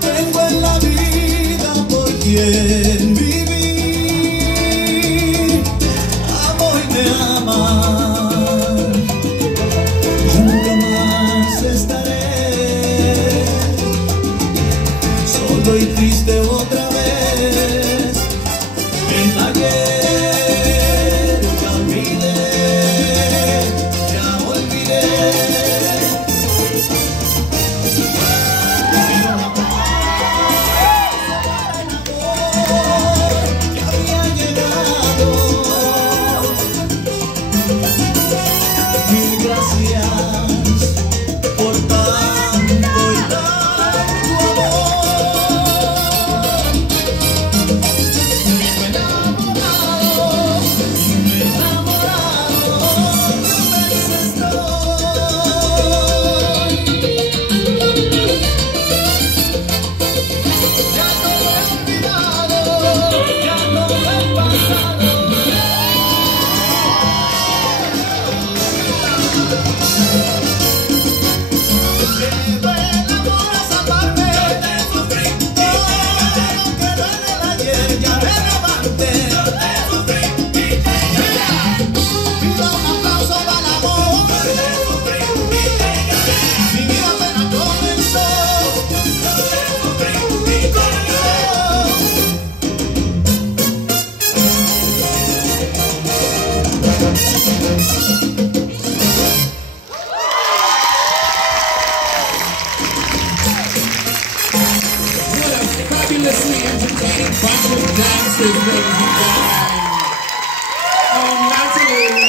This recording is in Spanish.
Tengo en la vida por quien vivir, amo y me ama. Yo nunca más estaré solo y triste otra vez. En la ayer ya olvidé, ya olvidé. Mil gracias por tanto y tanto amor. Me he enamorado, que veces estoy. Ya no lo he olvidado, ya no lo he pasado. Llevo el amor a salvarme. Yo te sufrí, todo lo que no en el ayer ya me levanté. Yo te sufrí y te lloré. Pido un aplauso para el amor. Yo te sufrí y te lloré. Mi vida apenas comenzó. Yo te sufrí y te lloré. What a fabulously entertaining bunch of dancers, ladies and gentlemen.